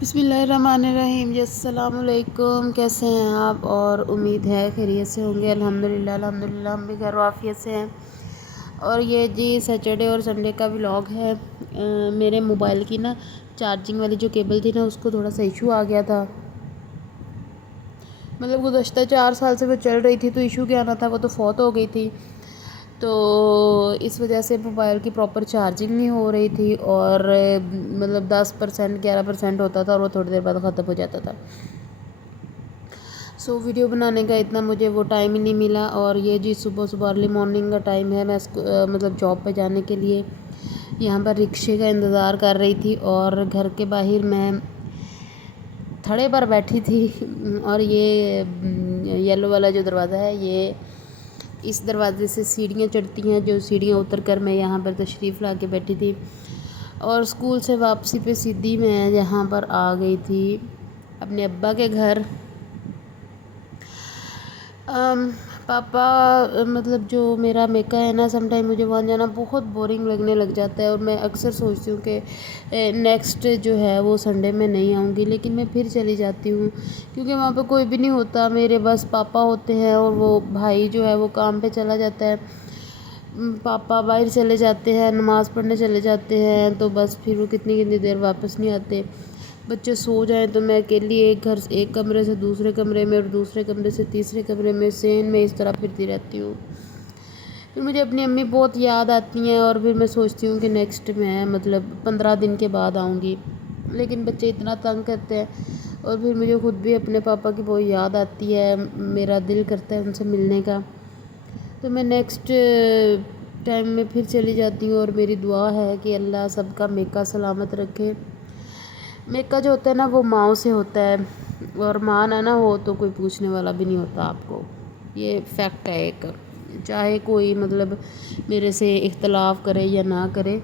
بسم اللہ الرحمن الرحیم جی السلام علیکم، کیسے ہیں آپ؟ اور امید ہے خیریت سے ہوں گے۔ الحمدللہ ہم بھی گھر وافیت سے ہیں۔ اور یہ جی سیٹرڈے اور سنڈے کا ولاگ ہے۔ میرے موبائل کی نا چارجنگ والی جو کیبل تھی نا، اس کو تھوڑا سا ایشو آ گیا تھا۔ مطلب گزشتہ 4 سال سے وہ چل رہی تھی، تو ایشو کیا آنا تھا، وہ تو فوت ہو گئی تھی، تو اس وجہ سے موبائل کی پراپر چارجنگ نہیں ہو رہی تھی، اور مطلب 10% 11% ہوتا تھا، اور وہ تھوڑی دیر بعد ختم ہو جاتا تھا۔ ویڈیو بنانے کا اتنا مجھے وہ ٹائم ہی نہیں ملا۔ اور یہ جی صبح ارلی مارننگ کا ٹائم ہے، میں مطلب جاب پہ جانے کے لیے یہاں پر رکشے کا انتظار کر رہی تھی، اور گھر کے باہر میں تھڑے پر بیٹھی تھی۔ اور یہ یلو والا جو دروازہ ہے، یہ اس دروازے سے سیڑھیاں چڑھتی ہیں، جو سیڑھیاں اتر کر میں یہاں پر تشریف لا کے بیٹھی تھی۔ اور اسکول سے واپسی پہ سیدھی میں یہاں پر آ گئی تھی اپنے ابا کے گھر۔ پاپا مطلب جو میرا میکا ہے نا، سم ٹائم مجھے وہاں جانا بہت بورنگ لگنے لگ جاتا ہے، اور میں اکثر سوچتی ہوں کہ نیکسٹ جو ہے وہ سنڈے میں نہیں آؤں گی، لیکن میں پھر چلی جاتی ہوں، کیونکہ وہاں پہ کوئی بھی نہیں ہوتا، میرے بس پاپا ہوتے ہیں، اور وہ بھائی جو ہے وہ کام پہ چلا جاتا ہے۔ پاپا باہر چلے جاتے ہیں، نماز پڑھنے چلے جاتے ہیں، تو بس پھر وہ کتنی دیر واپس نہیں آتے۔ بچے سو جائیں تو میں اکیلی ایک کمرے سے دوسرے کمرے میں، اور دوسرے کمرے سے تیسرے کمرے میں، سین میں اس طرح پھرتی رہتی ہوں۔ پھر مجھے اپنی امی بہت یاد آتی ہیں، اور پھر میں سوچتی ہوں کہ نیکسٹ میں مطلب 15 دن کے بعد آؤں گی، لیکن بچے اتنا تنگ کرتے ہیں، اور پھر مجھے خود بھی اپنے پاپا کی بہت یاد آتی ہے، میرا دل کرتا ہے ان سے ملنے کا، تو میں نیکسٹ ٹائم میں پھر چلی جاتی ہوں۔ اور میری دعا ہے کہ اللہ سب کا میکا سلامت رکھے۔ میکا جو ہوتا ہے نا، وہ ماؤں سے ہوتا ہے، اور ماں نہ ہو تو کوئی پوچھنے والا بھی نہیں ہوتا آپ کو، یہ فیکٹ ہے ایک، چاہے کوئی مطلب میرے سے اختلاف کرے یا نہ کرے۔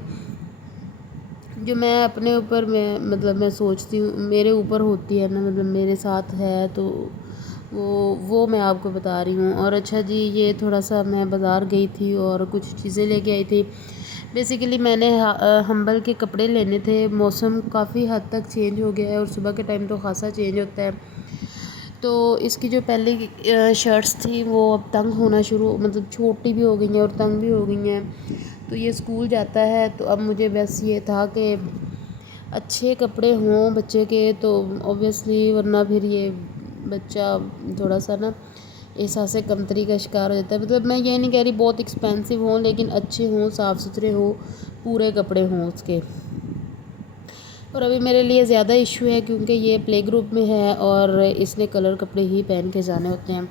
جو میں اپنے اوپر میں سوچتی ہوں میرے اوپر ہوتی ہے نا، مطلب میرے ساتھ ہے، تو وہ میں آپ کو بتا رہی ہوں۔ اور اچھا جی، یہ تھوڑا سا میں بازار گئی تھی اور کچھ چیزیں لے کے آئی تھی۔ بیسیکلی میں نے ہمبل کے کپڑے لینے تھے، موسم کافی حد تک چینج ہو گیا ہے، اور صبح کے ٹائم تو خاصا چینج ہوتا ہے، تو اس کی جو پہلے شرٹس تھی وہ اب تنگ ہونا مطلب چھوٹی بھی ہو گئی ہیں اور تنگ بھی ہو گئی ہیں، تو یہ اسکول جاتا ہے، تو اب مجھے بس یہ تھا کہ اچھے کپڑے ہوں بچے کے، تو اوبویسلی ورنہ پھر یہ بچہ تھوڑا سا نا احساس کمتری کا شکار ہو جاتا ہے۔ مطلب میں یہ نہیں کہہ رہی بہت ایکسپینسو ہوں، لیکن اچھے ہوں، صاف ستھرے ہوں، پورے کپڑے ہوں اس کے۔ اور ابھی میرے لیے زیادہ ایشو ہے کیونکہ یہ پلے گروپ میں ہے، اور اس نے کلر کپڑے ہی پہن کے جانے ہوتے ہیں،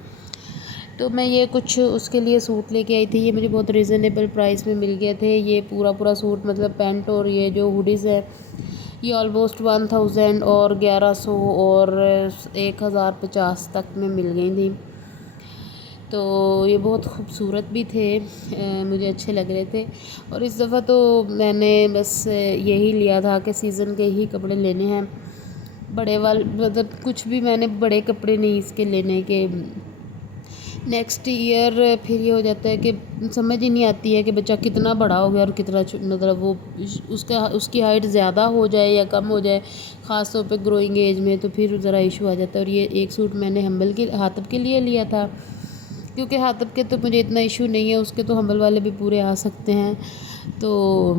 تو میں یہ کچھ اس کے لیے سوٹ لے کے آئی تھی۔ یہ مجھے بہت ریزنیبل پرائس میں مل گئے تھے، یہ پورا سوٹ مطلب پینٹ اور یہ جو ہوڈیز ہے، یہ آلموسٹ 1000 اور 1100 اور 1050 تک میں مل گئی تھیں، تو یہ بہت خوبصورت بھی تھے، مجھے اچھے لگ رہے تھے۔ اور اس دفعہ تو میں نے بس یہی لیا تھا کہ سیزن کے ہی کپڑے لینے ہیں، بڑے والے مطلب کچھ بھی میں نے بڑے کپڑے نہیں اس کے لینے کے، نیکسٹ ایئر پھر یہ ہو جاتا ہے کہ سمجھ ہی نہیں آتی ہے کہ بچہ کتنا بڑا ہو گیا اور کتنا مطلب وہ اس کی ہائٹ زیادہ ہو جائے یا کم ہو جائے، خاص طور پہ گروئنگ ایج میں، تو پھر ذرا ایشو آ جاتا ہے۔ اور یہ ایک سوٹ میں نے حاطب کے لیے لیا تھا، کیونکہ حاطب کے تو مجھے اتنا ایشو نہیں ہے، اس کے تو حمل والے بھی پورے آ سکتے ہیں، تو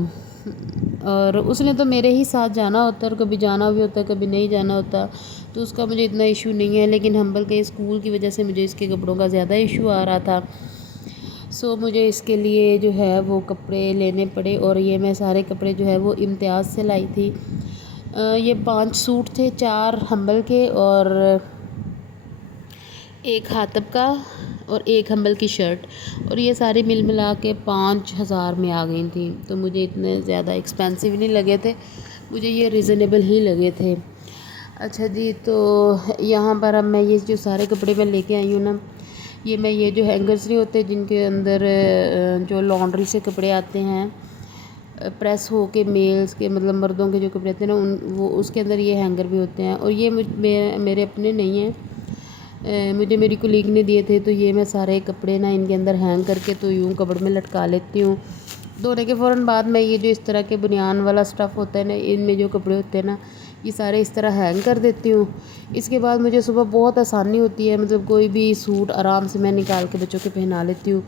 اور اس نے تو میرے ہی ساتھ جانا ہوتا ہے، اور کبھی جانا بھی ہوتا ہے کبھی نہیں جانا ہوتا، تو اس کا مجھے اتنا ایشو نہیں ہے، لیکن حنبل کے اسکول کی وجہ سے مجھے اس کے کپڑوں کا زیادہ ایشو آ رہا تھا، مجھے اس کے لیے جو ہے وہ کپڑے لینے پڑے۔ اور یہ میں سارے کپڑے جو ہے وہ امتیاز سے لائی تھی۔ یہ 5 سوٹ تھے، 4 حنبل کے اور 1 حاطب کا اور 1 حنبل کی شرٹ، اور یہ ساری ملا کے 5000 میں آ گئی تھیں، تو مجھے اتنے زیادہ ایکسپینسو نہیں لگے تھے، مجھے یہ ریزنیبل ہی لگے تھے۔ اچھا جی، تو یہاں پر اب میں یہ جو سارے کپڑے میں لے کے آئی ہوں نا، یہ جو ہینگرز نہیں ہوتے جن کے اندر جو لانڈری سے کپڑے آتے ہیں پریس ہو کے، میلز کے مطلب مردوں کے جو کپڑے آتے ہیں نا، وہ اس کے اندر یہ ہینگر بھی ہوتے ہیں، اور یہ میرے اپنے نہیں ہیں، مجھے میری کولیگ نے دیے تھے، تو یہ میں سارے کپڑے نا ان کے اندر ہینگ کر کے تو یوں کپڑ میں لٹکا لیتی ہوں۔ دھونے کے فوراً بعد میں یہ جو اس طرح کے بنیان والا سٹف ہوتا ہے نا، ان میں جو کپڑے ہوتے ہیں نا، یہ سارے اس طرح ہینگ کر دیتی ہوں۔ اس کے بعد مجھے صبح بہت آسانی ہوتی ہے، مطلب کوئی بھی سوٹ آرام سے میں نکال کے بچوں کے پہنا لیتی ہوں۔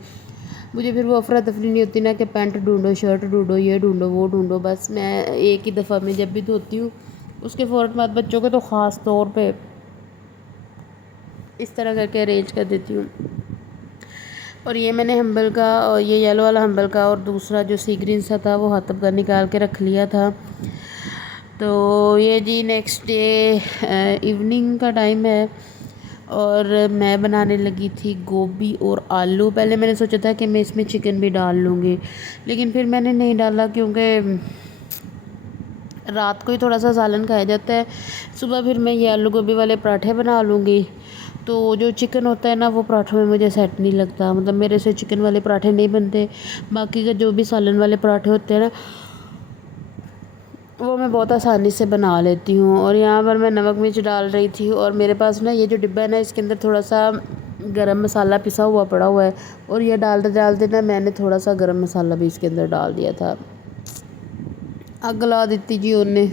مجھے پھر وہ افراتفری نہیں ہوتی نا کہ پینٹ ڈھونڈو، شرٹ ڈھونڈو، یہ ڈھونڈو وہ ڈھونڈو، بس میں ایک ہی دفعہ میں جب بھی دھوتی ہوں اس کے فوراً بعد بچوں کو تو خاص طور پہ اس طرح کر کے ارینج کر دیتی ہوں۔ اور یہ میں نے ہمبل کا، اور یہ یلو والا ہمبل کا اور دوسرا جو سی گرین سا تھا وہ حطب کا نکال کے رکھ لیا تھا۔ تو یہ جی نیکسٹ ڈے ایوننگ کا ٹائم ہے اور میں بنانے لگی تھی گوبھی اور آلو۔ پہلے میں نے سوچا تھا کہ میں اس میں چکن بھی ڈال لوں گی، لیکن پھر میں نے نہیں ڈالا کیونکہ رات کو ہی تھوڑا سا سالن کھایا جاتا ہے، صبح پھر میں یہ آلو گوبھی والے پراٹھے بنا لوں گی۔ تو جو چکن ہوتا ہے نا وہ پراٹھوں میں مجھے سیٹ نہیں لگتا، مطلب میرے سے چکن والے پراٹھے نہیں بنتے۔ باقی کا جو بھی سالن والے پراٹھے ہوتے ہیں نا وہ میں بہت آسانی سے بنا لیتی ہوں۔ اور یہاں پر میں نمک مرچ ڈال رہی تھی، اور میرے پاس نا یہ جو ڈبہ ہے نا اس کے اندر تھوڑا سا گرم مسالہ پسا ہوا پڑا ہوا ہے، اور یہ ڈالتے نا میں نے تھوڑا سا گرم مسالہ بھی اس کے اندر ڈال دیا تھا۔ اگ لا دیتی جی انہیں۔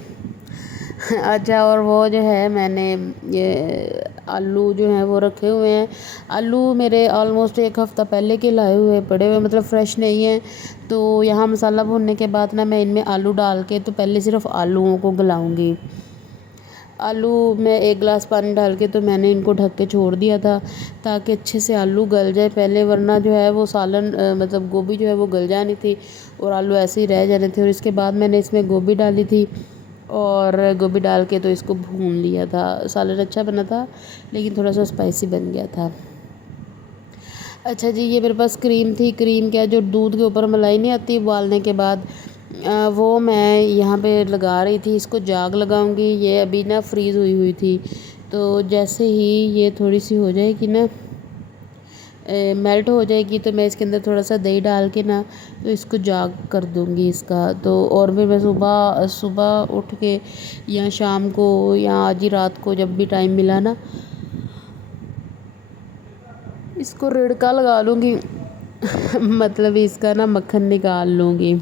اچھا، اور وہ جو ہے میں نے یہ آلو جو ہیں وہ رکھے ہوئے ہیں۔ آلو میرے آلموسٹ ایک ہفتہ پہلے کے لائے ہوئے پڑے ہوئے، مطلب فریش نہیں ہیں۔ تو یہاں مسالہ بھوننے کے بعد نا میں ان میں آلو ڈال کے تو پہلے صرف آلوؤں کو گلاؤں گی۔ آلو میں 1 گلاس پانی ڈال کے تو میں نے ان کو ڈھک کے چھوڑ دیا تھا تاکہ اچھے سے آلو گل جائے پہلے، ورنہ جو ہے وہ سالن مطلب گوبھی جو ہے وہ گل جانی تھی اور آلو ایسے ہی رہ جانے تھے۔ اور اس کے بعد میں نے اس میں گوبھی ڈالی تھی، اور گوبھی ڈال کے تو اس کو بھون لیا تھا۔ سالن اچھا بنا تھا لیکن تھوڑا سا اسپائسی بن گیا تھا۔ اچھا جی، یہ میرے پاس کریم تھی، کریم کیا جو دودھ کے اوپر ملائی نہیں آتی ابالنے کے بعد، وہ میں یہاں پہ لگا رہی تھی۔ اس کو جاگ لگاؤں گی، یہ ابھی نا فریز ہوئی تھی، تو جیسے ہی یہ تھوڑی سی ہو جائے گی نا میلٹ ہو جائے گی تو میں اس کے اندر تھوڑا سا دہی ڈال کے نا تو اس کو جاگ کر دوں گی اس کا۔ تو اور پھر میں صبح اٹھ کے یا شام کو یا آج ہی رات کو جب بھی ٹائم ملا نا اس کو ریڑکا لگا لوں گی مطلب اس کا نا مکھن نکال لوں گی۔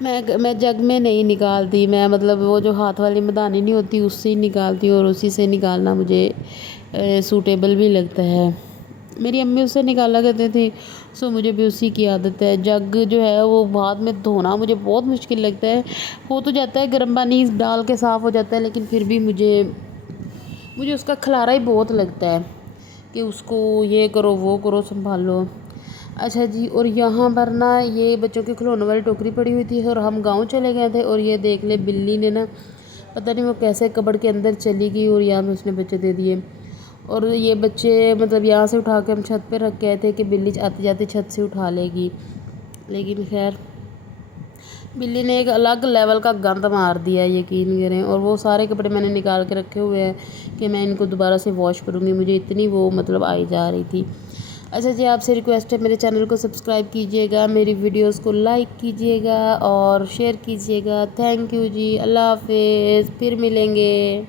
میں جگ میں نہیں نکالتی، میں مطلب وہ جو ہاتھ والی مدانی نہیں ہوتی اس سے ہی نکالتی ہوں، اور اسی سے نکالنا مجھے سوٹیبل بھی لگتا ہے۔ میری امی اس سے نکالا کرتی تھی، سو مجھے بھی اسی کی عادت ہے۔ جگ جو ہے وہ بعد میں دھونا مجھے بہت مشکل لگتا ہے، ہو تو جاتا ہے گرم پانی ڈال کے صاف ہو جاتا ہے، لیکن پھر بھی مجھے اس کا کھلارا ہی بہت لگتا ہے کہ اس کو یہ کرو وہ کرو سنبھالو۔ اچھا جی، اور یہاں پر نا یہ بچوں کے کھلونے والی ٹوکری پڑی ہوئی تھی اور ہم گاؤں چلے گئے تھے، اور یہ دیکھ لے بلی نے نا پتہ نہیں وہ کیسے کبڑ کے اندر چلی گئی اور یہاں میں اس نے بچے دے دیے۔ اور یہ بچے مطلب یہاں سے اٹھا کے ہم چھت پہ رکھ گئے تھے کہ بلی آتے جاتے چھت سے اٹھا لے گی، لیکن خیر بلی نے ایک الگ لیول کا گند مار دیا، یقین کریں۔ اور وہ سارے کپڑے میں نے نکال کے رکھے ہوئے ہیں کہ میں ان کو دوبارہ سے واش کروں گی، مجھے اتنی وہ مطلب آئی جا رہی تھی۔ اچھا جی، آپ سے ریکویسٹ ہے میرے چینل کو سبسکرائب کیجیے گا، میری ویڈیوز کو لائک کیجیے گا اور شیئر کیجیے گا۔ تھینک یو جی، اللہ حافظ، پھر ملیں گے۔